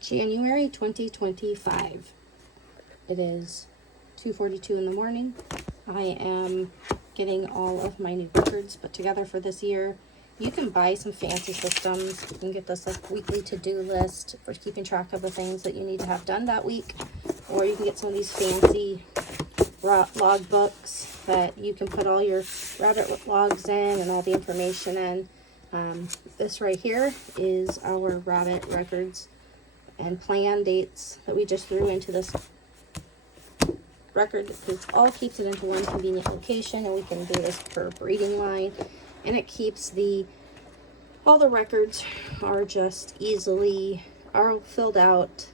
January 2025. It is 2:42 in the morning. I am getting all of my new records put together for this year. You can buy some fancy systems. You can get this like weekly to-do list for keeping track of the things that you need to have done that week. Or you can get some of these fancy log books that you can put all your rabbit logs in and all the information in. This right here is our rabbit records and plan dates that we just threw into this record. It all keeps it into one convenient location, and we can do this per breeding line, and it keeps all the records are just easily filled out.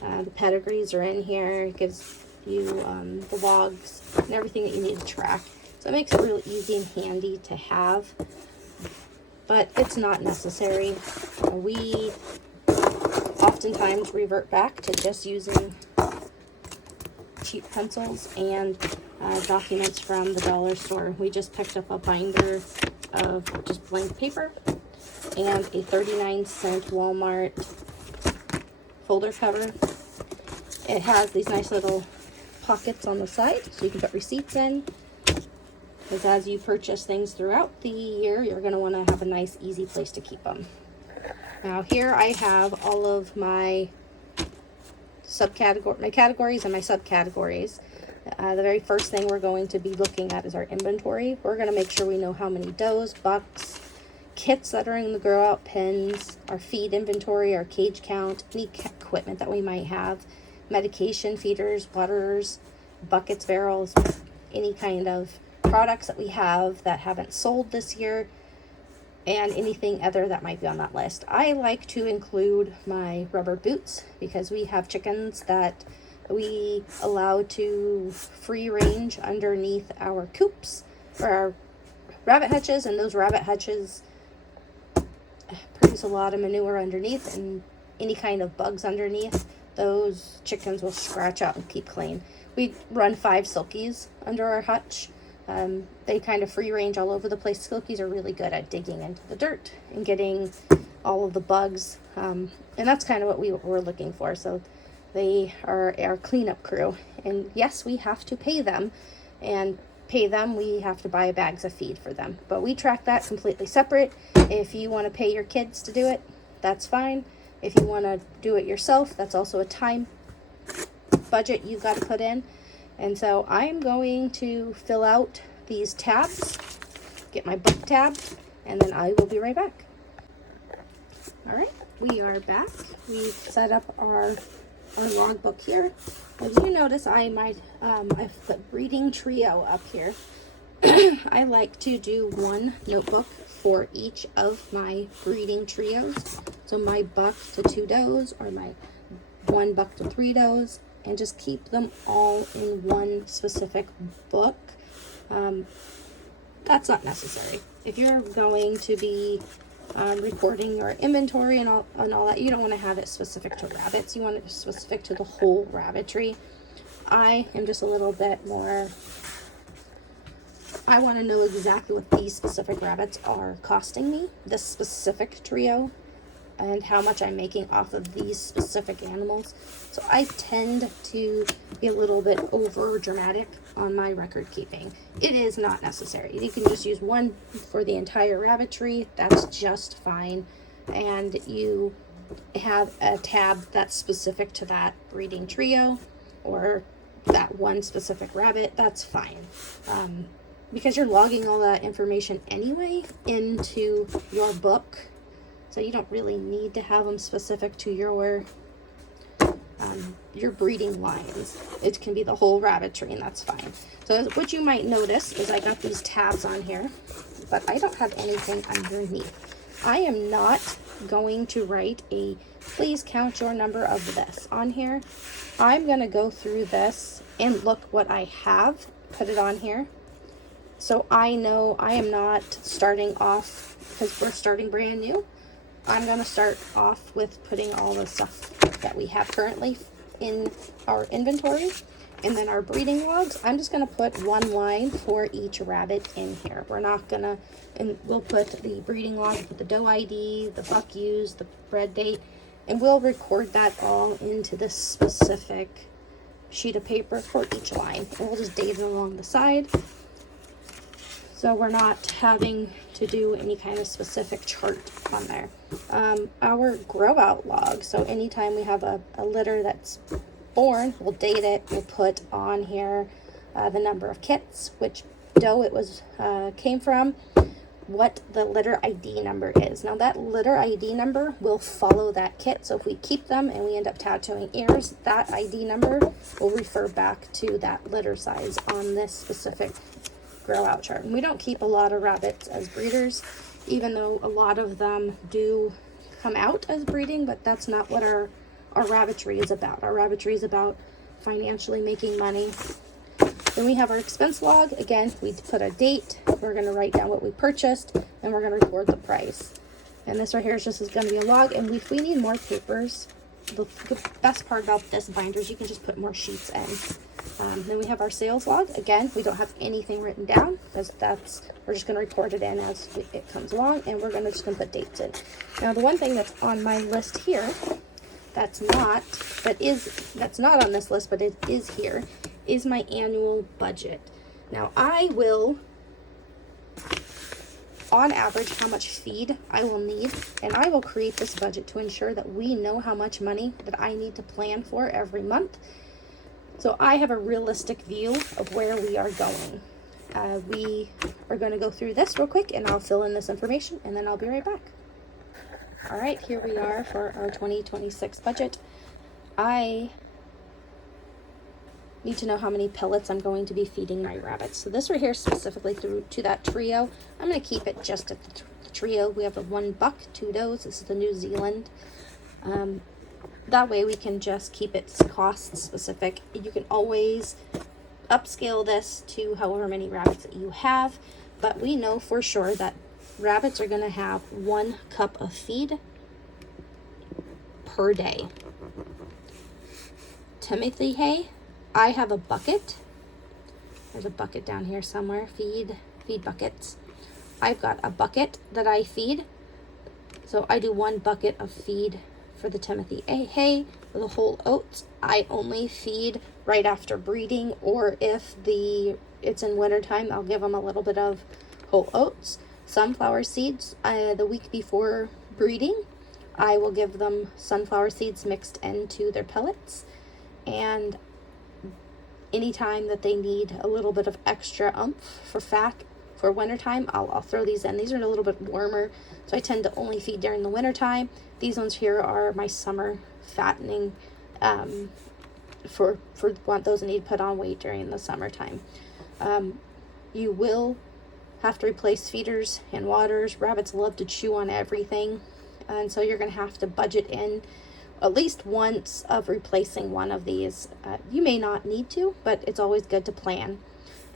The pedigrees are in here. It gives you the logs and everything that you need to track, so it makes it real easy and handy to have, but it's not necessary. We oftentimes revert back to just using cheap pencils and documents from the dollar store. We just picked up a binder of just blank paper and a 39-cent Walmart folder cover. It has these nice little pockets on the side so you can put receipts in, because as you purchase things throughout the year, you're going to want to have a nice easy place to keep them. Now here I have all of my categories and my subcategories. The very first thing we're going to be looking at is our inventory. We're going to make sure we know how many does, bucks, kits that are in the grow out pens, our feed inventory, our cage count, any equipment that we might have, medication, feeders, waters, buckets, barrels, any kind of products that we have that haven't sold this year, and anything other that might be on that list. I like to include my rubber boots because we have chickens that we allow to free range underneath our coops or our rabbit hutches, and those rabbit hutches produce a lot of manure underneath, and any kind of bugs underneath, those chickens will scratch out and keep clean. We run 5 silkies under our hutch. They kind of free range all over the place. Silkies are really good at digging into the dirt and getting all of the bugs, and that's kind of what we're looking for. So they are our cleanup crew, and yes, we have to pay them, and we have to buy bags of feed for them, but we track that completely separate. If you want to pay your kids to do it, that's fine. If you want to do it yourself, that's also a time budget you've got to put in. And so I'm going to fill out these tabs, get my book tabbed, and then I will be right back. All right, we are back. We've set up our logbook here. As you notice, I've put breeding trio up here. I like to do one notebook for each of my breeding trios. So my buck to 2 does, or my 1 buck to 3 does, and just keep them all in one specific book. That's not necessary. If you're going to be recording your inventory and all that, you don't want to have it specific to rabbits. You want it specific to the whole rabbitry. I am just a little bit more, I want to know exactly what these specific rabbits are costing me, this specific trio, and how much I'm making off of these specific animals. So I tend to be a little bit over dramatic on my record keeping. It is not necessary. You can just use one for the entire rabbitry. That's just fine. And you have a tab that's specific to that breeding trio or that one specific rabbit. That's fine. Because you're logging all that information anyway into your book. So you don't really need to have them specific to your breeding lines. It can be the whole rabbitry, and that's fine. So what you might notice is I got these tabs on here, but I don't have anything underneath. I am not going to write a please count your number of this on here. I'm going to go through this and look what I have, put it on here. So I know I am not starting off, because we're starting brand new. I'm going to start off with putting all the stuff that we have currently in our inventory, and then our breeding logs. I'm just going to put one line for each rabbit in here. We're not going to, and we'll put the breeding log with the doe ID, the buck used, the bred date, And we'll record that all into this specific sheet of paper for each line. And we'll just date it along the side. So we're not having to do any kind of specific chart on there. Our grow out log. So anytime we have a litter that's born, we'll date it. We'll put on here the number of kits, which doe it was came from, what the litter ID number is. Now that litter ID number will follow that kit. So if we keep them and we end up tattooing ears, that ID number will refer back to that litter size on this specific grow out chart. And we don't keep a lot of rabbits as breeders, even though a lot of them do come out as breeding, but that's not what our rabbitry is about. Our rabbitry is about financially making money. Then we have our expense log. Again, we put a date. We're going to write down what we purchased, and we're going to record the price. And this right here is just going to be a log. And if we need more papers, the best part about this binder is you can just put more sheets in. Then we have our sales log. Again, we don't have anything written down because we're just going to record it in as it comes along, and we're just going to put dates in. Now, the one thing that's on my list here that's not on this list, but it is here, is my annual budget. Now, I will, on average, how much feed I will need, and I will create this budget to ensure that we know how much money that I need to plan for every month. So I have a realistic view of where we are going. We are going to go through this real quick, and I'll fill in this information, and then I'll be right back. All right, here we are for our 2026 budget. I need to know how many pellets I'm going to be feeding my rabbits. So this right here specifically to that trio, I'm going to keep it just at the trio. We have a 1 buck, 2 does. This is the New Zealand. That way we can just keep it cost specific. You can always upscale this to however many rabbits that you have, but we know for sure that rabbits are going to have 1 cup of feed per day. Timothy hay, I have a bucket. There's a bucket down here somewhere. Feed buckets. I've got a bucket that I feed. So I do 1 bucket of feed for the Timothy hay. For the whole oats, I only feed right after breeding, or if it's in wintertime, I'll give them a little bit of whole oats. Sunflower seeds, the week before breeding, I will give them sunflower seeds mixed into their pellets. And anytime that they need a little bit of extra oomph for fat for wintertime, I'll throw these in. These are a little bit warmer, so I tend to only feed during the wintertime. These ones here are my summer fattening for those that need to put on weight during the summertime. You will have to replace feeders and waters. Rabbits love to chew on everything, and so you're going to have to budget in at least once of replacing one of these. You may not need to, but it's always good to plan.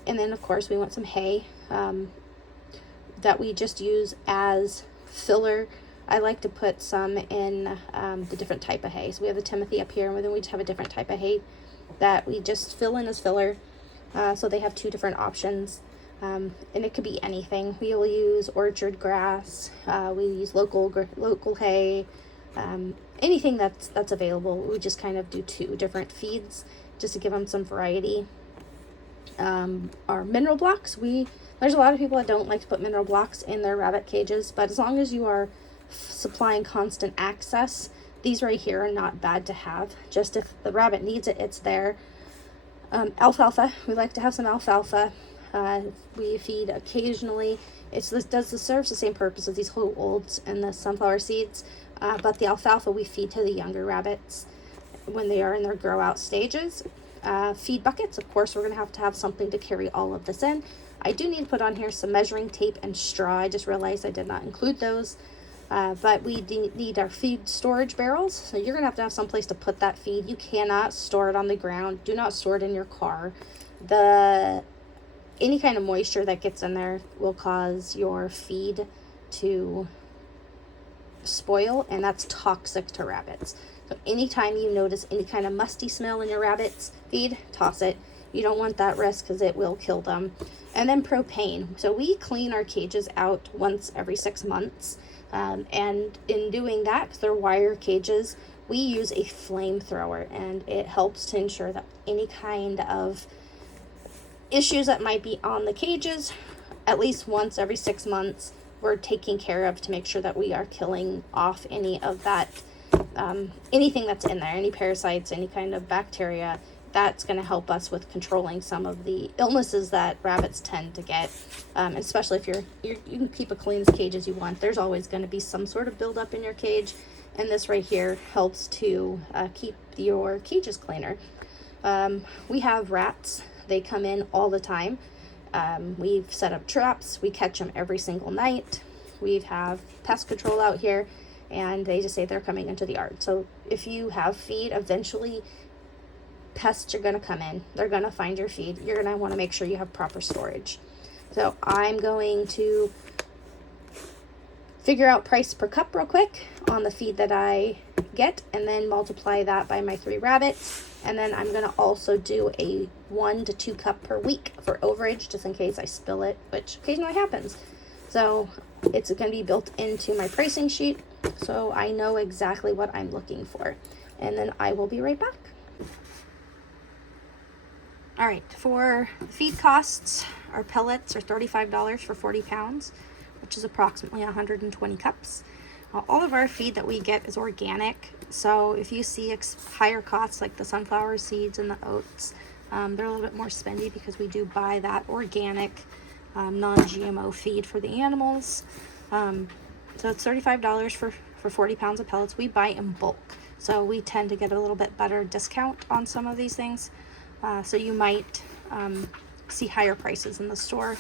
And then of course we want some hay that we just use as filler. I like to put some in the different type of hay. So we have the Timothy up here, and then we just have a different type of hay that we just fill in as filler. So they have 2 different options. And it could be anything. We will use orchard grass. We use local hay. Anything that's available. We just kind of do 2 different feeds just to give them some variety. Our mineral blocks. There's a lot of people that don't like to put mineral blocks in their rabbit cages, but as long as you are supplying constant access, these right here are not bad to have. Just if the rabbit needs it, it's there. Alfalfa. We like to have some alfalfa. We feed occasionally. Serves the same purpose as these whole oats and the sunflower seeds, but the alfalfa we feed to the younger rabbits when they are in their grow out stages. Feed buckets, of course, we're going to have something to carry all of this in. I do need to put on here some measuring tape and straw. I just realized I did not include those. But we need our feed storage barrels. So you're going to have some place to put that feed. You cannot store it on the ground. Do not store it in your car. Any kind of moisture that gets in there will cause your feed to spoil, and that's toxic to rabbits. So anytime you notice any kind of musty smell in your rabbit's feed, toss it. You don't want that risk because it will kill them. And then propane. So we clean our cages out once every 6 months. And in doing that, because they're wire cages, we use a flamethrower, and it helps to ensure that any kind of issues that might be on the cages, at least once every 6 months, we're taking care of to make sure that we are killing off any of that, anything that's in there, any parasites, any kind of bacteria. That's going to help us with controlling some of the illnesses that rabbits tend to get, especially if you can keep a clean as cage as you want. There's always going to be some sort of buildup in your cage, and this right here helps to keep your cages cleaner. We have rats. They come in all the time. We've set up traps. We catch them every single night. We have pest control out here, and they just say they're coming into the yard. So if you have feed, eventually pests are going to come in. They're going to find your feed. You're going to want to make sure you have proper storage. So I'm going to figure out price per cup real quick on the feed that I get, and then multiply that by my 3 rabbits. And then I'm going to also do a 1 to 2 cup per week for overage, just in case I spill it, which occasionally happens. So it's going to be built into my pricing sheet, so I know exactly what I'm looking for. And then I will be right back. All right, for feed costs, our pellets are $35 for 40 pounds, which is approximately 120 cups. All of our feed that we get is organic, so if you see higher costs like the sunflower seeds and the oats, they're a little bit more spendy because we do buy that organic, non-GMO feed for the animals. So it's $35 for 40 pounds of pellets. We buy in bulk, so we tend to get a little bit better discount on some of these things. So you might see higher prices in the store.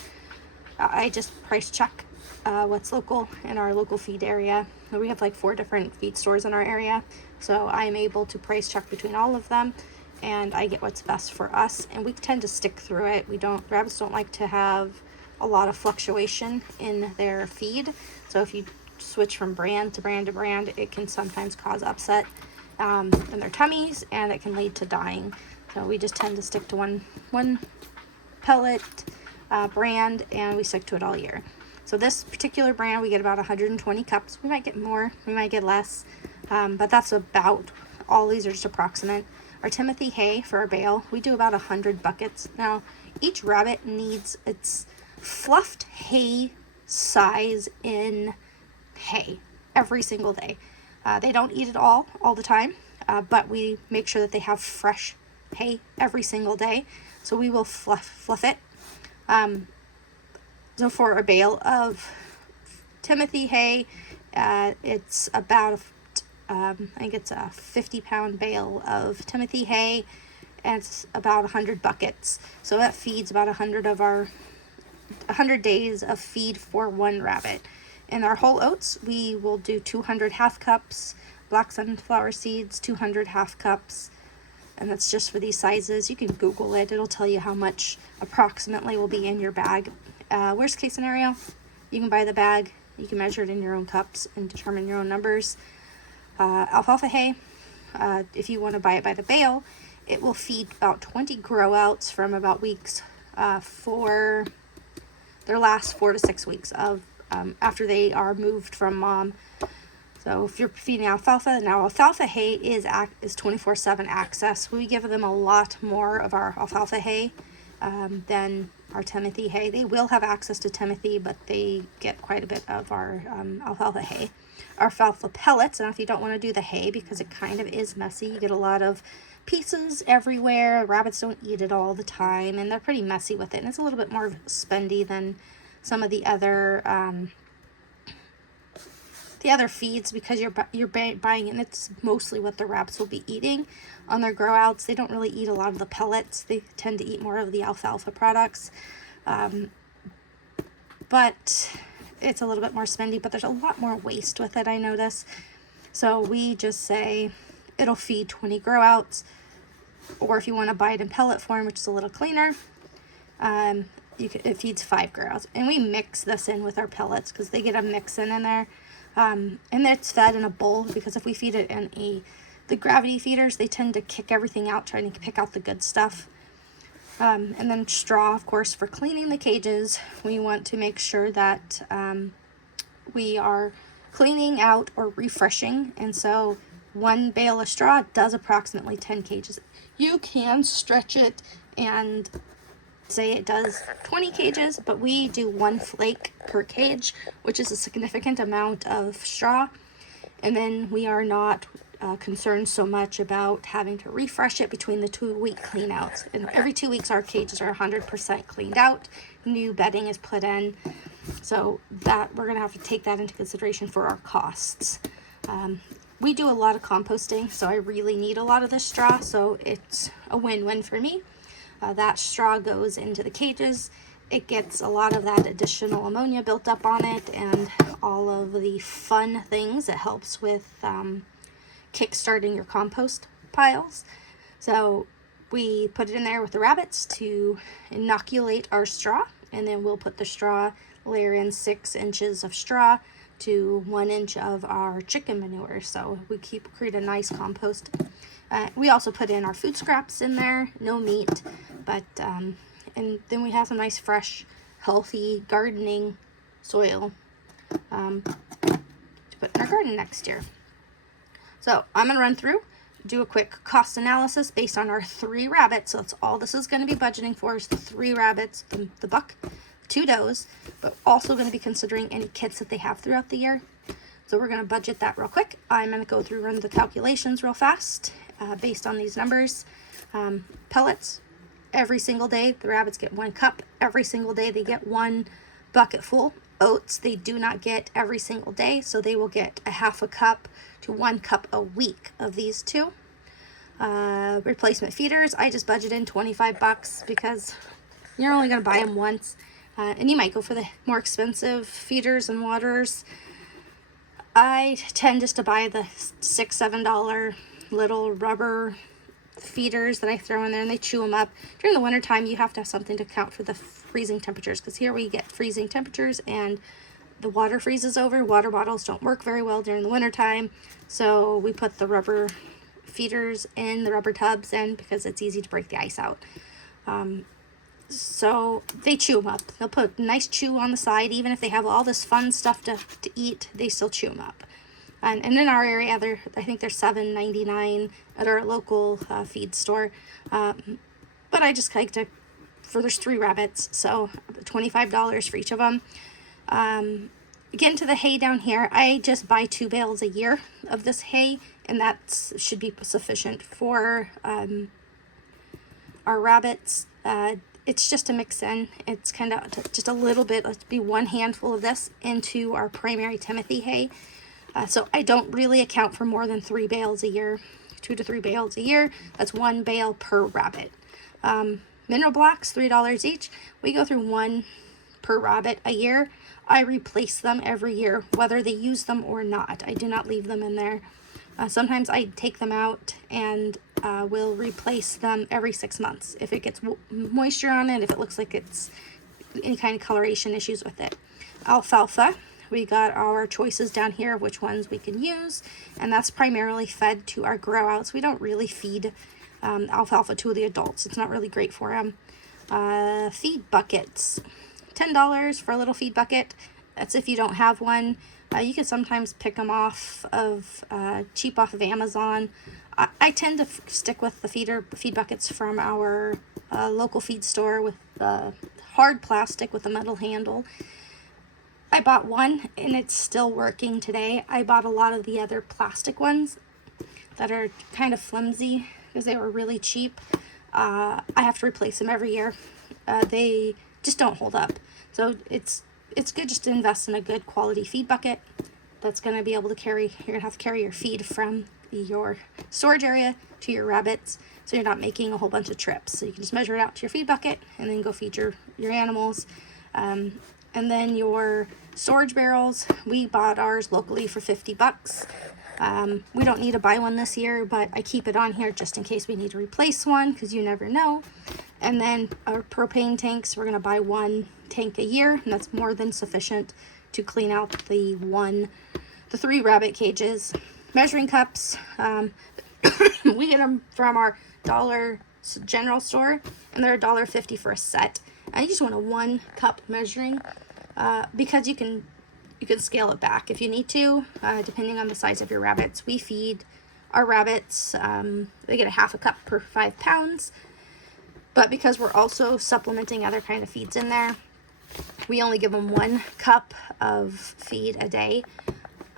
I just price check what's local in our local feed area. We have like 4 different feed stores in our area, so I'm able to price check between all of them, and I get what's best for us, and we tend to stick through it. Rabbits don't like to have a lot of fluctuation in their feed, so if you switch from brand to brand to brand, it can sometimes cause upset in their tummies, and it can lead to dying. So we just tend to stick to one pellet brand, and we stick to it all year. So this particular brand, we get about 120 cups. We might get more, we might get less, but that's about, all these are just approximate. Our Timothy hay for our bale, we do about 100 buckets. Now, each rabbit needs its fluffed hay size in hay every single day. They don't eat it all the time, but we make sure that they have fresh hay every single day. So we will fluff it. So for a bale of Timothy hay, it's about, I think it's a 50-pound bale of Timothy hay, and it's about 100 buckets. So that feeds about 100 days of feed for one rabbit. In our whole oats, we will do 200 half cups, black sunflower seeds, 200 half cups, and that's just for these sizes. You can Google it. It'll tell you how much approximately will be in your bag. Worst case scenario, you can buy the bag, you can measure it in your own cups and determine your own numbers. Alfalfa hay, if you want to buy it by the bale, it will feed about 20 grow outs from about weeks for their last 4 to 6 weeks of after they are moved from mom. So if you're feeding alfalfa, now alfalfa hay is 24/7 access. We give them a lot more of our alfalfa hay than our Timothy hay. They will have access to Timothy, but they get quite a bit of our alfalfa hay. Our alfalfa pellets, and if you don't want to do the hay because it kind of is messy, you get a lot of pieces everywhere. Rabbits don't eat it all the time, and they're pretty messy with it, and it's a little bit more spendy than some of the other feeds, because you're buying it, and it's mostly what the rabbits will be eating on their grow outs. They don't really eat a lot of the pellets. They tend to eat more of the alfalfa products, but it's a little bit more spendy, but there's a lot more waste with it, I notice. So we just say it'll feed 20 grow outs, or if you want to buy it in pellet form, which is a little cleaner, it feeds 5 grow outs. And we mix this in with our pellets because they get a mix-in there. And it's fed in a bowl, because if we feed it in the gravity feeders, they tend to kick everything out, trying to pick out the good stuff. And then straw, of course, for cleaning the cages. We want to make sure that we are cleaning out or refreshing. And so one bale of straw does approximately 10 cages. You can stretch it and say it does 20 cages, but we do 1 flake per cage, which is a significant amount of straw. And then we are not concerned so much about having to refresh it between the 2-week clean outs. And every 2 weeks our cages are 100% cleaned out, new bedding is put in, so that we're going to have to take that into consideration for our costs. We do a lot of composting, so I really need a lot of this straw, so it's a win-win for me. That straw goes into the cages. It gets a lot of that additional ammonia built up on it and all of the fun things. It helps with kick-starting your compost piles. So we put it in there with the rabbits to inoculate our straw, and then we'll put the straw, layer in 6 inches of straw to 1 inch of our chicken manure. So we create a nice compost. We also put in our food scraps in there, no meat, but and then we have some nice fresh healthy gardening soil to put in our garden next year. So I'm going to run through, do a quick cost analysis based on our 3 rabbits. So that's all this is going to be budgeting for, is the 3 rabbits, the buck, 2 does, but also going to be considering any kits that they have throughout the year. So we're going to budget that real quick. I'm going to go through, run the calculations real fast based on these numbers. Pellets, every single day, the rabbits get 1 cup. Every single day they get 1 bucket full. Oats, they do not get every single day, so they will get a half a cup to 1 cup a week of these 2. Replacement feeders, I just budgeted in $25 because you're only going to buy them once. And you might go for the more expensive feeders and waterers. I tend just to buy the $6-7 little rubber feeders that I throw in there, and they chew them up. During the winter time, you have to have something to account for the freezing temperatures, because here we get freezing temperatures and the water freezes over. Water bottles don't work very well during the winter time, so we put the rubber feeders in the rubber tubs in because it's easy to break the ice out. So they chew them up. They'll put nice chew on the side. Even if they have all this fun stuff to eat, they still chew them up. And in our area, I think they're $7.99 at our local feed store. But I just like to, there's 3 rabbits, so $25 for each of them. Getting to the hay down here, I just buy 2 bales a year of this hay, and that should be sufficient for our rabbits. It's just a mix in. It's kind of just a little bit, let's be 1 handful of this into our primary Timothy hay. So I don't really account for more than 3 bales a year, 2 to 3 bales a year. That's 1 bale per rabbit. Mineral blocks, $3 each. We go through 1 per rabbit a year. I replace them every year, whether they use them or not. I do not leave them in there. Sometimes I take them out and will replace them every 6 months. If it gets moisture on it, if it looks like it's any kind of coloration issues with it. Alfalfa, we got our choices down here of which ones we can use, and that's primarily fed to our grow outs. We don't really feed alfalfa to the adults. It's not really great for them. Feed buckets, $10 for a little feed bucket. That's if you don't have one. You can sometimes pick them off of cheap off of Amazon. I tend to stick with the feed buckets from our local feed store with the hard plastic with a metal handle. I bought one and it's still working today. I bought a lot of the other plastic ones that are kind of flimsy because they were really cheap. I have to replace them every year. They just don't hold up. So it's good just to invest in a good quality feed bucket that's going to be able to carry, you're going to have to carry your feed from your storage area to your rabbits, so you're not making a whole bunch of trips. So you can just measure it out to your feed bucket and then go feed your animals. And then your storage barrels, we bought ours locally for $50. We don't need to buy one this year, but I keep it on here just in case we need to replace one, because you never know. And then our propane tanks, we're going to buy 1 tank a year, and that's more than sufficient to clean out the 3 rabbit cages. Measuring cups, we get them from our dollar general store, and they're $1.50 for a set. I just want a 1 cup measuring, because you can you can scale it back if you need to, depending on the size of your rabbits. We feed our rabbits, they get a half a cup per 5 pounds, but because we're also supplementing other kind of feeds in there, we only give them 1 cup of feed a day,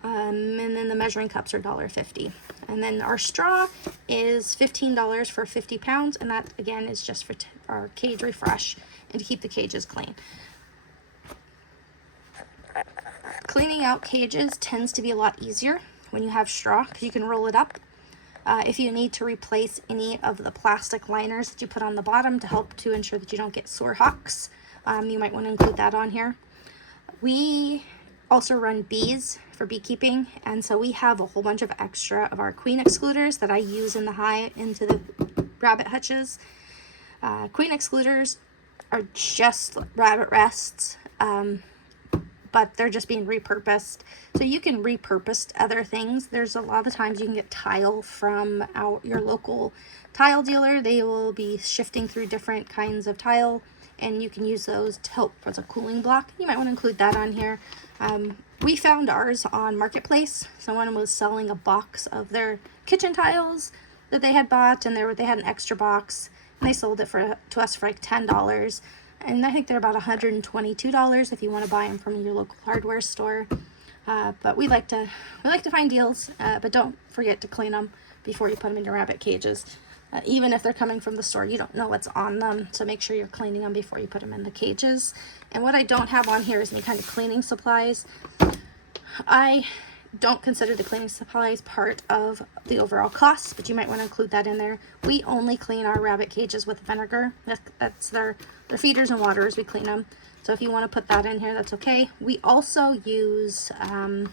and then the measuring cups are $1.50. And then our straw is $15 for 50 pounds, and that again is just for our cage refresh and to keep the cages clean. Cleaning out cages tends to be a lot easier when you have straw because you can roll it up. If you need to replace any of the plastic liners that you put on the bottom to help to ensure that you don't get sore hocks, you might want to include that on here. We also run bees for beekeeping, and so we have a whole bunch of extra of our queen excluders that I use in the hive into the rabbit hutches. Queen excluders are just rabbit rests, but they're just being repurposed. So you can repurpose other things. There's a lot of times you can get tile from your local tile dealer. They will be shifting through different kinds of tile, and you can use those to help as a cooling block. You might want to include that on here. We found ours on Marketplace. Someone was selling a box of their kitchen tiles that they had bought, and they had an extra box, and they sold it to us for like $10. And I think they're about $122 if you want to buy them from your local hardware store. But we like to find deals, but don't forget to clean them before you put them into rabbit cages. Even if they're coming from the store, you don't know what's on them, so make sure you're cleaning them before you put them in the cages. And what I don't have on here is any kind of cleaning supplies. I don't consider the cleaning supplies part of the overall cost, but you might want to include that in there. We only clean our rabbit cages with vinegar. That's their feeders and waters. We clean them. So if you want to put that in here, that's okay. We also use, I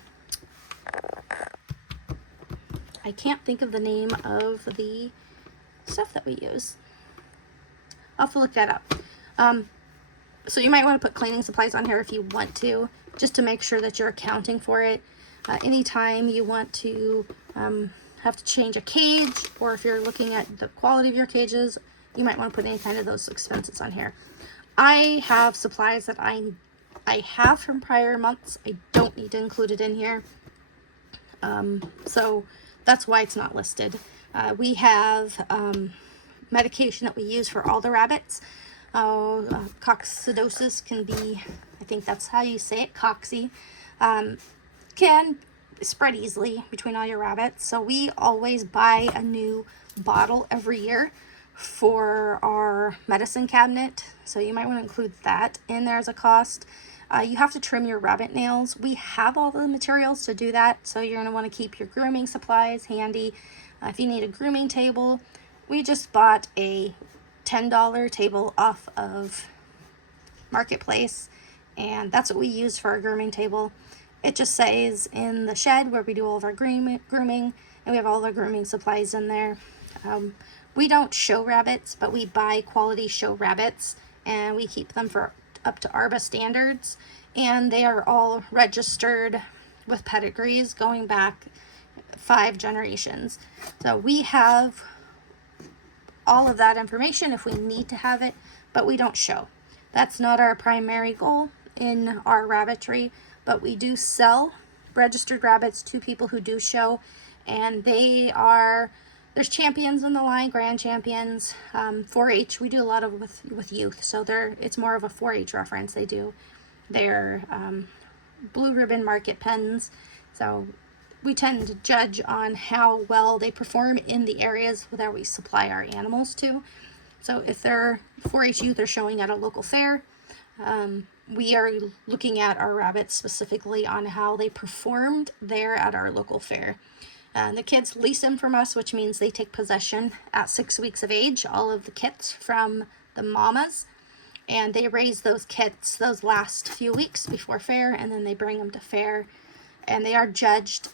can't think of the name of the stuff that we use. I'll have to look that up. So you might want to put cleaning supplies on here if you want to, just to make sure that you're accounting for it. Anytime you want to have to change a cage, or if you're looking at the quality of your cages, you might want to put any kind of those expenses on here. I have supplies that I have from prior months. I don't need to include it in here. So that's why it's not listed. We have medication that we use for all the rabbits. Coccidosis can be, I think that's how you say it, coxy, can spread easily between all your rabbits. So we always buy a new bottle every year for our medicine cabinet. So you might want to include that in there as a cost. You have to trim your rabbit nails. We have all the materials to do that. So you're going to want to keep your grooming supplies handy. If you need a grooming table, we just bought a $10 table off of Marketplace, and that's what we use for our grooming table. It just stays in the shed where we do all of our grooming, and we have all of our grooming supplies in there. We don't show rabbits, but we buy quality show rabbits, and we keep them for up to ARBA standards, and they are all registered with pedigrees going back 5 generations. So we have all of that information if we need to have it, but we don't show. That's not our primary goal in our rabbitry, but we do sell registered rabbits to people who do show, and there's champions in the line, grand champions, 4-H. We do a lot of with youth, so it's more of a 4-H reference. They do their blue ribbon market pens, so we tend to judge on how well they perform in the areas that we supply our animals to. So if they're 4-H youth are showing at a local fair, we are looking at our rabbits specifically on how they performed there at our local fair. The kids lease them from us, which means they take possession at 6 weeks of age, all of the kits from the mamas, and they raise those kits those last few weeks before fair, and then they bring them to fair, and they are judged.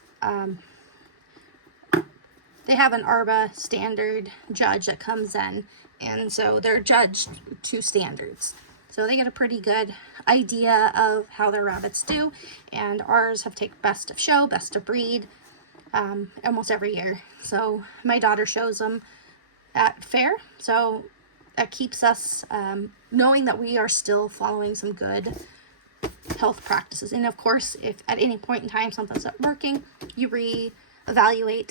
They have an ARBA standard judge that comes in, and so they're judged to standards. So they get a pretty good idea of how their rabbits do, and ours have taken best of show, best of breed, almost every year. So my daughter shows them at fair, so that keeps us knowing that we are still following some good health practices. And of course, if at any point in time something's not working, you reevaluate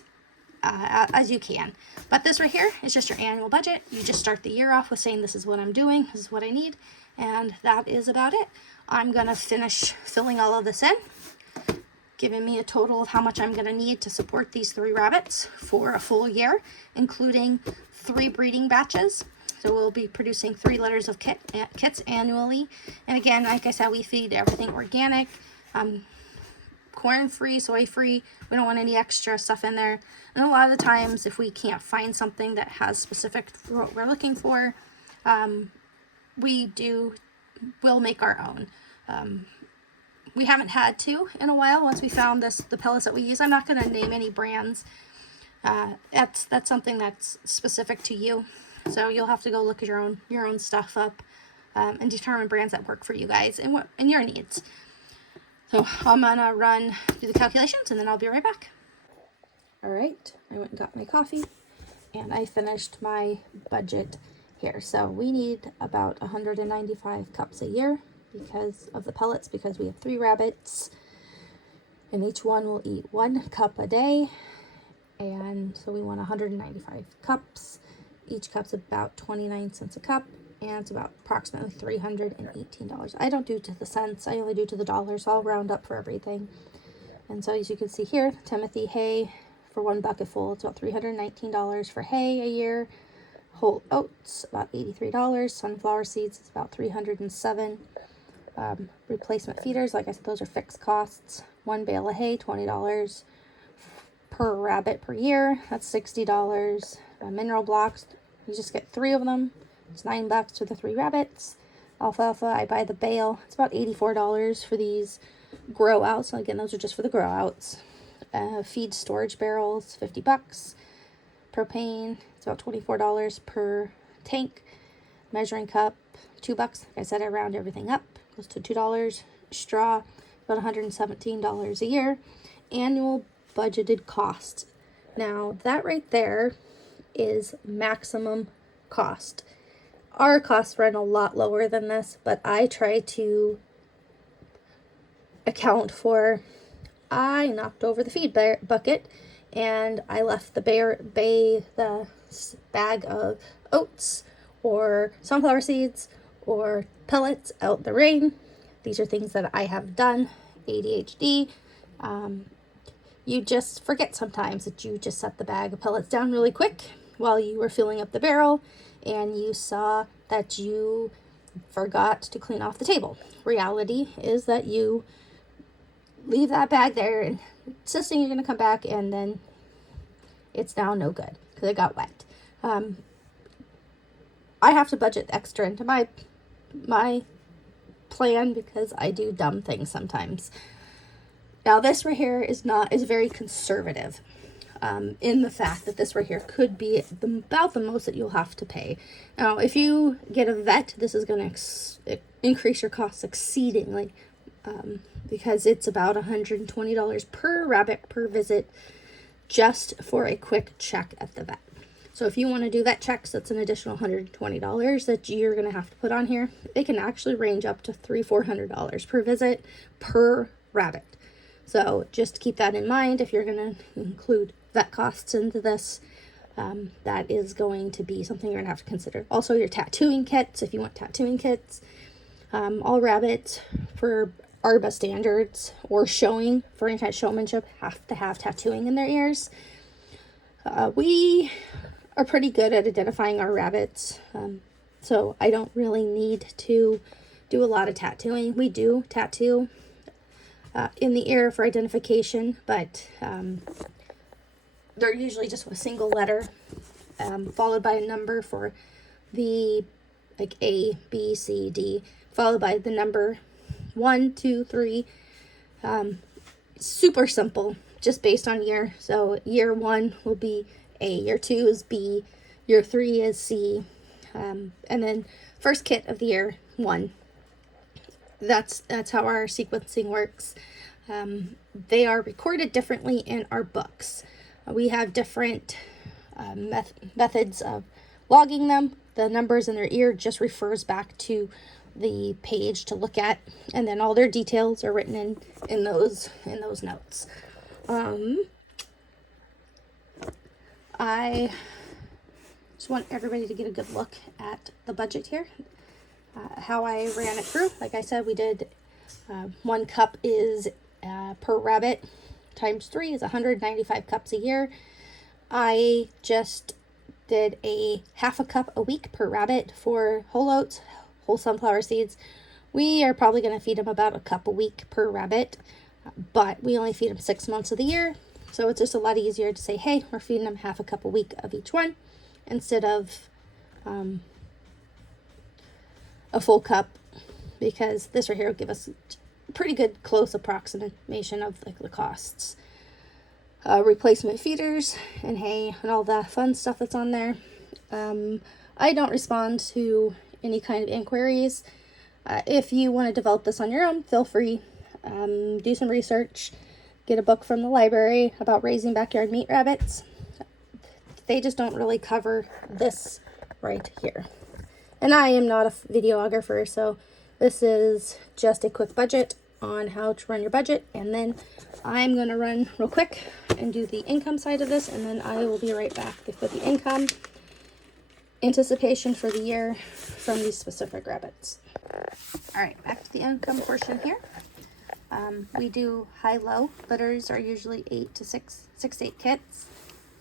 as you can. But this right here is just your annual budget. You just start the year off with saying, this is what I'm doing, this is what I need, and that is about it. I'm gonna finish filling all of this in, giving me a total of how much I'm gonna need to support these 3 rabbits for a full year, including 3 breeding batches. So we'll be producing 3 litters of kits annually. And again, like I said, we feed everything organic, corn-free, soy-free. We don't want any extra stuff in there. And a lot of the times, if we can't find something that has specific for what we're looking for, we'll make our own. We haven't had to in a while. Once we found the pellets that we use, I'm not going to name any brands. That's something that's specific to you. So you'll have to go look at your own stuff up and determine brands that work for you guys and your needs. So I'm gonna run through the calculations and then I'll be right back. All right, I went and got my coffee and I finished my budget here. So we need about 195 cups a year because of the pellets, because we have 3 rabbits and each one will eat 1 cup a day. And so we want 195 cups. Each cup's about 29 cents a cup, and it's about approximately $318. I don't do to the cents, I only do to the dollars, so I'll round up for everything. And so as you can see here, Timothy hay for 1 bucket full, it's about $319 for hay a year. Whole oats, about $83. Sunflower seeds, it's about $307. Replacement feeders, like I said, those are fixed costs. 1 bale of hay, $20 per rabbit per year, that's $60. Mineral blocks, you just get 3 of them, it's $9 for the 3 rabbits. Alfalfa, I buy the bale, it's about $84 for these grow outs. So again, those are just for the grow outs. Feed storage barrels, $50. Propane, it's about $24 per tank. Measuring cup, $2. Like I said, I round everything up, goes to $2. Straw, about $117 a year. Annual budgeted cost. Now that right there is maximum cost. Our costs run a lot lower than this, but I try to account for, I knocked over the feed bucket and I left the bag of oats or sunflower seeds or pellets out in the rain. These are things that I have done. ADHD. You just forget sometimes that you just set the bag of pellets down really quick while you were filling up the barrel and you saw that you forgot to clean off the table. Reality is that you leave that bag there and insisting you're going to come back, and then it's now no good because it got wet. I have to budget extra into my plan because I do dumb things sometimes. Now this right here is very conservative in the fact that this right here could be about the most that you'll have to pay. Now if you get a vet, this is going to increase your costs exceedingly because it's about $120 per rabbit per visit just for a quick check at the vet. So if you want to do vet checks, that's an additional $120 that you're going to have to put on here. It can actually range up to $300-400 per visit per rabbit. So just keep that in mind if you're going to include vet costs into this. That is going to be something you're going to have to consider. Also your tattooing kits, if you want tattooing kits. All rabbits for ARBA standards or showing for any kind of showmanship have to have tattooing in their ears. We are pretty good at identifying our rabbits, so I don't really need to do a lot of tattooing. We do tattoo in the ear for identification, but they're usually just a single letter followed by a number for the like A, B, C, D, followed by the number 1, 2, 3. Super simple, just based on year. So year 1 will be A, year 2 is B, year 3 is C, and then first kit of the year 1. That's how our sequencing works. They are recorded differently in our books. We have different methods of logging them. The numbers in their ear just refers back to the page to look at, and then all their details are written in those notes. I just want everybody to get a good look at the budget here, how I ran it through. Like I said, we did 1 cup is per rabbit times 3 is 195 cups a year. I just did a half a cup a week per rabbit for whole oats, whole sunflower seeds. We are probably going to feed them about a cup a week per rabbit, but we only feed them 6 months of the year. So it's just a lot easier to say, hey, we're feeding them half a cup a week of each one instead of a full cup, because this right here will give us a pretty good close approximation of like the costs. Replacement feeders and hay and all the fun stuff that's on there. I don't respond to any kind of inquiries. If you want to develop this on your own, feel free. Do some research. Get a book from the library about raising backyard meat rabbits. They just don't really cover this right here. And I am not a videographer, so this is just a quick budget on how to run your budget. And then I'm going to run real quick and do the income side of this, and then I will be right back with the income anticipation for the year from these specific rabbits. All right, back to the income portion here. We do high-low. Litters are usually 6 to 8 kits.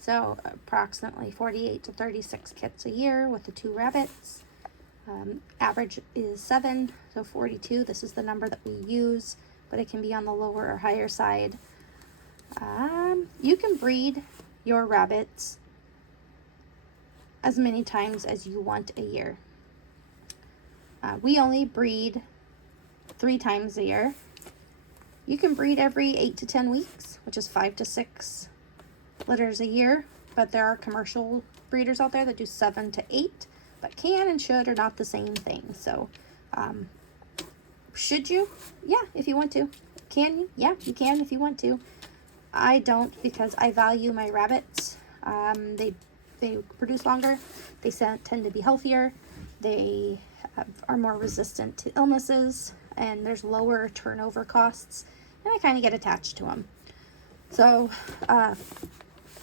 So approximately 48 to 36 kits a year with the 2 rabbits. Average is 7, so 42. This is the number that we use, but it can be on the lower or higher side. You can breed your rabbits as many times as you want a year. We only breed 3 times a year. You can breed every 8 to 10 weeks, which is 5 to 6 litters a year, but there are commercial breeders out there that do 7 to 8, but can and should are not the same thing. So should you? Yeah, if you want to. Can you? Yeah, you can if you want to. I don't, because I value my rabbits. They produce longer. They tend to be healthier. They are more resistant to illnesses, and there's lower turnover costs, and I kind of get attached to them. So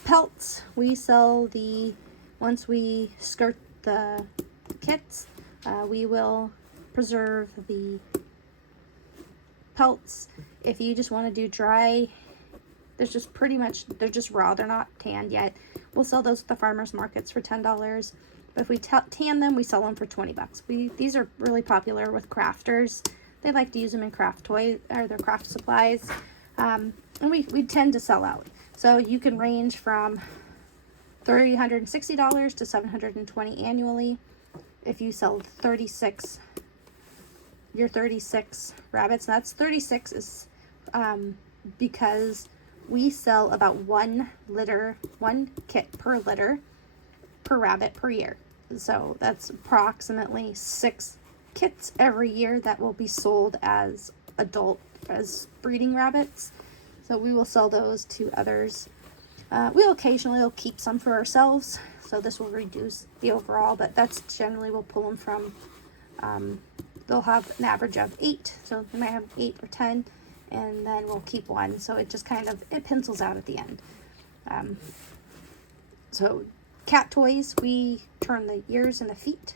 pelts, we sell once we skirt the kits, we will preserve the pelts. If you just want to do dry, they're just raw, they're not tanned yet. We'll sell those at the farmers markets for $10. But if we tan them, we sell them for $20. These are really popular with crafters. They like to use them in craft toys or their craft supplies. And we tend to sell out. So you can range from $360 to $720 annually. If you sell 36 rabbits, and that's 36 is because we sell about 1 kit per litter per rabbit per year. So that's approximately 6 kits every year that will be sold as breeding rabbits. So we will sell those to others. We'll occasionally keep some for ourselves, so this will reduce the overall, but that's generally we'll pull them from, they'll have an average of 8, so they might have 8 or 10, and then we'll keep 1, so it just it pencils out at the end. So cat toys, we turn the ears and the feet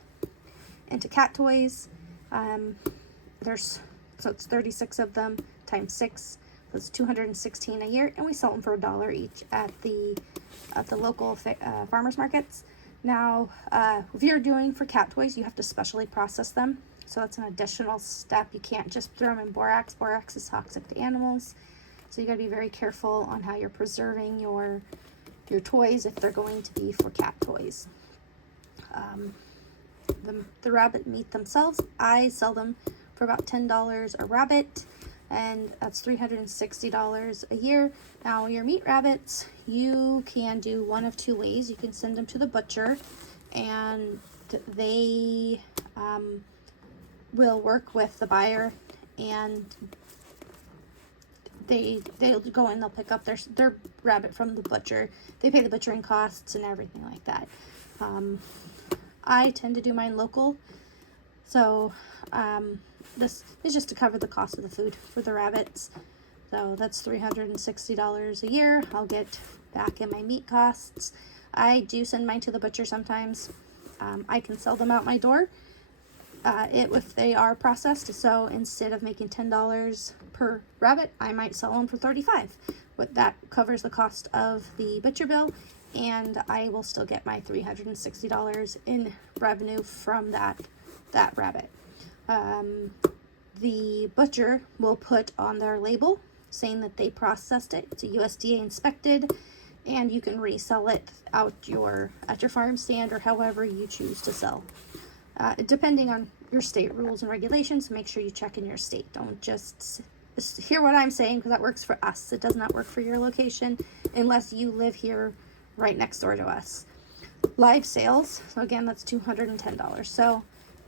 into cat toys. So it's 36 of them times 6. That's $216 a year, and we sell them for $1 each at the local farmers markets. Now, if you're doing for cat toys, you have to specially process them. So that's an additional step. You can't just throw them in borax. Borax is toxic to animals. So you got to be very careful on how you're preserving your toys if they're going to be for cat toys. The rabbit meat themselves, I sell them for about $10 a rabbit, and that's $360 a year. Now, your meat rabbits, you can do one of 2 ways. You can send them to the butcher, and they will work with the buyer, and they'll go in, they'll pick up their rabbit from the butcher. They pay the butchering costs and everything like that. I tend to do mine local. So this is just to cover the cost of the food for the rabbits. So that's $360 a year. I'll get back in my meat costs. I do send mine to the butcher sometimes. I can sell them out my door if they are processed. So instead of making $10 per rabbit, I might sell them for $35. But that covers the cost of the butcher bill, and I will still get my $360 in revenue from that rabbit. The butcher will put on their label saying that they processed it. It's a USDA inspected, and you can resell it at your farm stand or however you choose to sell. Depending on your state rules and regulations, make sure you check in your state. Don't just hear what I'm saying, because that works for us. It does not work for your location unless you live here right next door to us. Live sales, so again, that's $210. So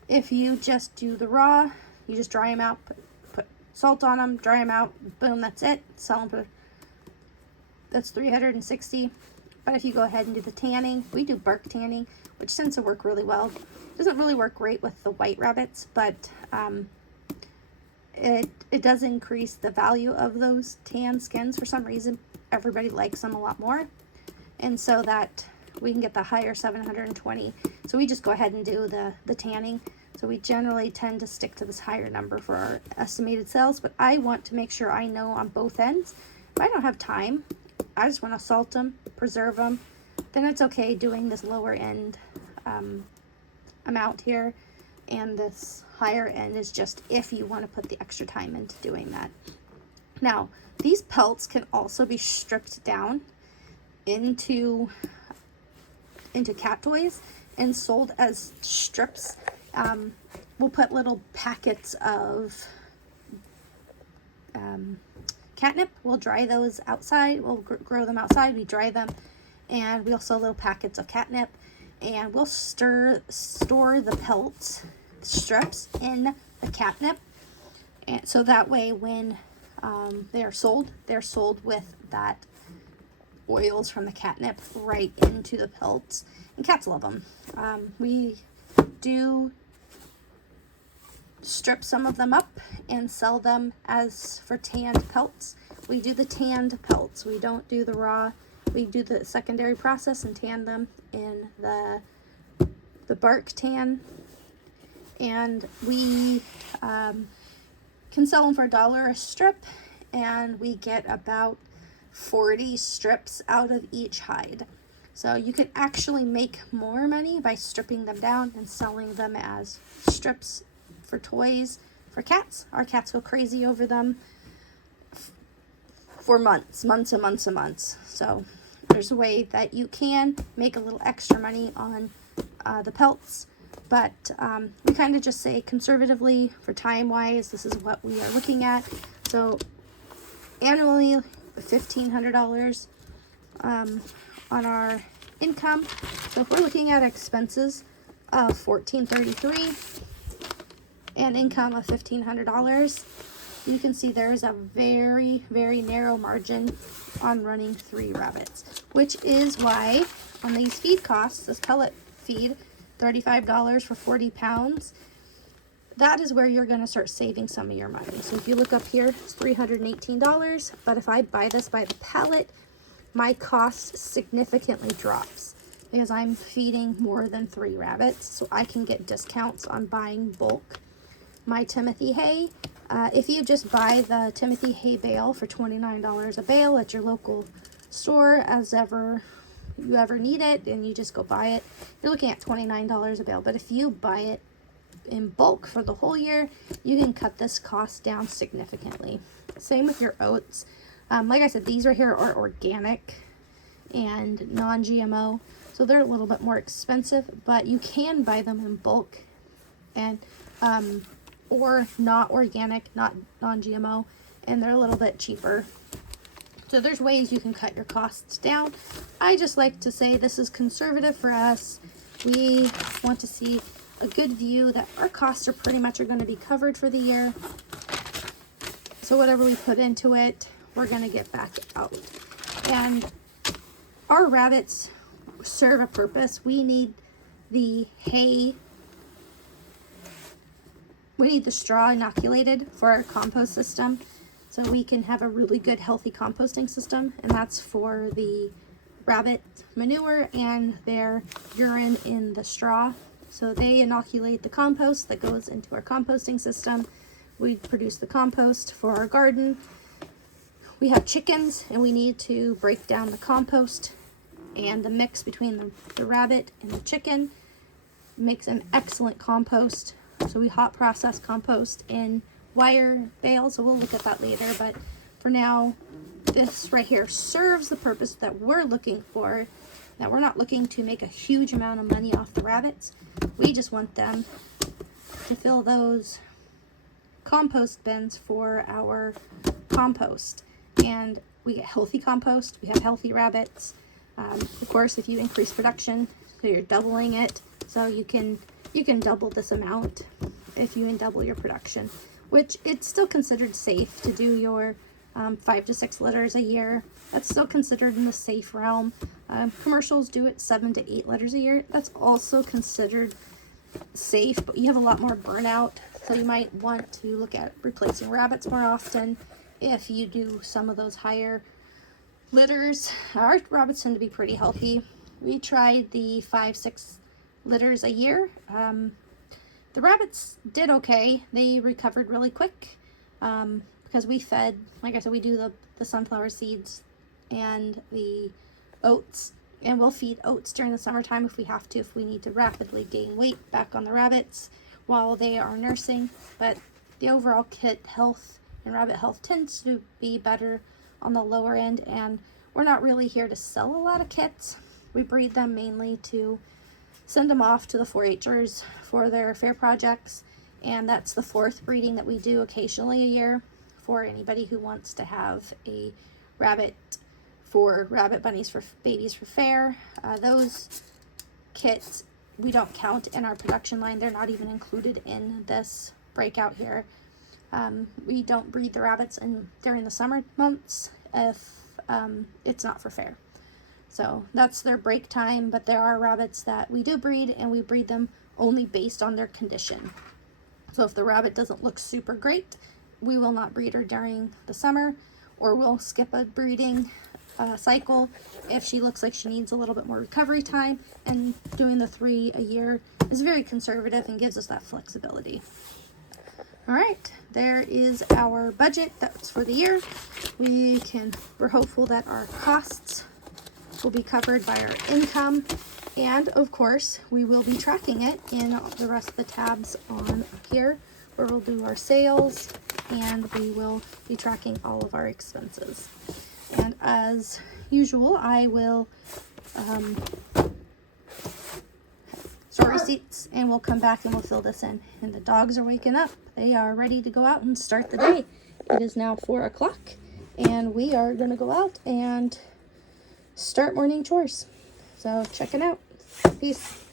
if you just do the raw, you just dry them out, put salt on them, dry them out, boom, that's it. Sell them for, that's $360. But if you go ahead and do the tanning, we do bark tanning, which tends to work really well. Doesn't really work great with the white rabbits, but it does increase the value of those tan skins. For some reason, everybody likes them a lot more, and so that we can get the higher 720. So we just go ahead and do the tanning. So we generally tend to stick to this higher number for our estimated sales, but I want to make sure I know on both ends. If I don't have time, I just want to salt them, preserve them, then it's okay doing this lower end amount here, and this higher end is just if you want to put the extra time into doing that. Now, these pelts can also be stripped down into cat toys and sold as strips. We'll put little packets of catnip. We'll dry those outside. We'll grow them outside. We dry them, and we'll sell little packets of catnip, and we'll store the pelts strips in the catnip, and so that way when they're sold with that oils from the catnip right into the pelts, and cats love them. We do strip some of them up and sell them as for tanned pelts. We do the tanned pelts. We don't do the raw. We do the secondary process and tan them in the bark tan, and we can sell them for $1 a strip, and we get about 40 strips out of each hide. So you can actually make more money by stripping them down and selling them as strips for toys for cats. Our cats go crazy over them for months and months. So there's a way that you can make a little extra money on the pelts, but we kind of just say conservatively for time wise, this is what we are looking at. So annually, $1,500 on our income. So if we're looking at expenses of $1,433 and income of $1,500, you can see there's a very, very narrow margin on running 3 rabbits, which is why on these feed costs, this pellet feed, $35 for 40 pounds, that is where you're going to start saving some of your money. So if you look up here, it's $318, but if I buy this by the pallet, my cost significantly drops because I'm feeding more than 3 rabbits, so I can get discounts on buying bulk. My Timothy hay, if you just buy the Timothy hay bale for $29 a bale at your local store as you ever need it, and you just go buy it, you're looking at $29 a bale. But if you buy it in bulk for the whole year, you can cut this cost down significantly. Same with your oats. Like I said, these right here are organic and non-GMO, so they're a little bit more expensive, but you can buy them in bulk and or not organic, not non-GMO, and they're a little bit cheaper. So there's ways you can cut your costs down. I just like to say this is conservative for us. We want to see a good view that our costs are pretty much going to be covered for the year. So whatever we put into it, we're going to get back out. And our rabbits serve a purpose. We need the hay we need the straw inoculated for our compost system so we can have a really good healthy composting system, and that's for the rabbit manure and their urine in the straw. So they inoculate the compost that goes into our composting system. We produce the compost for our garden. We have chickens and we need to break down the compost, and the mix between the rabbit and the chicken makes an excellent compost. So we hot process compost in wire bales, so we'll look at that later, but for now this right here serves the purpose that we're looking for, that we're not looking to make a huge amount of money off the rabbits. We just want them to fill those compost bins for our compost, and we get healthy compost, we have healthy rabbits. Of course, if you increase production, so you're doubling it, so you can double this amount if you double your production, which it's still considered safe to do your 5 to 6 litters a year. That's still considered in the safe realm. Commercials do it 7 to 8 litters a year. That's also considered safe, but you have a lot more burnout, so you might want to look at replacing rabbits more often if you do some of those higher litters. Our rabbits tend to be pretty healthy. We tried the 5-6 litters a year. The rabbits did okay. They recovered really quick because we fed, like I said, we do the sunflower seeds and the oats, and we'll feed oats during the summertime if we have to, if we need to rapidly gain weight back on the rabbits while they are nursing. But the overall kit health and rabbit health tends to be better on the lower end, and we're not really here to sell a lot of kits. We breed them mainly to send them off to the 4-H'ers for their fair projects, and that's the 4th breeding that we do occasionally a year for anybody who wants to have a rabbit bunnies for babies for fair. Those kits we don't count in our production line. They're not even included in this breakout here. We don't breed the rabbits during the summer months if it's not for fair. So that's their break time, but there are rabbits that we do breed, and we breed them only based on their condition. So if the rabbit doesn't look super great, we will not breed her during the summer, or we'll skip a breeding cycle if she looks like she needs a little bit more recovery time, and doing the 3 a year is very conservative and gives us that flexibility. All right, there is our budget. That's for the year. We're hopeful that our costs will be covered by our income, and of course we will be tracking it in the rest of the tabs on here, where we'll do our sales, and we will be tracking all of our expenses. And as usual, I will store receipts, and we'll come back and we'll fill this in. And the dogs are waking up. They are ready to go out and start the day. It is now 4 o'clock, and we are going to go out and start morning chores. So check it out. Peace.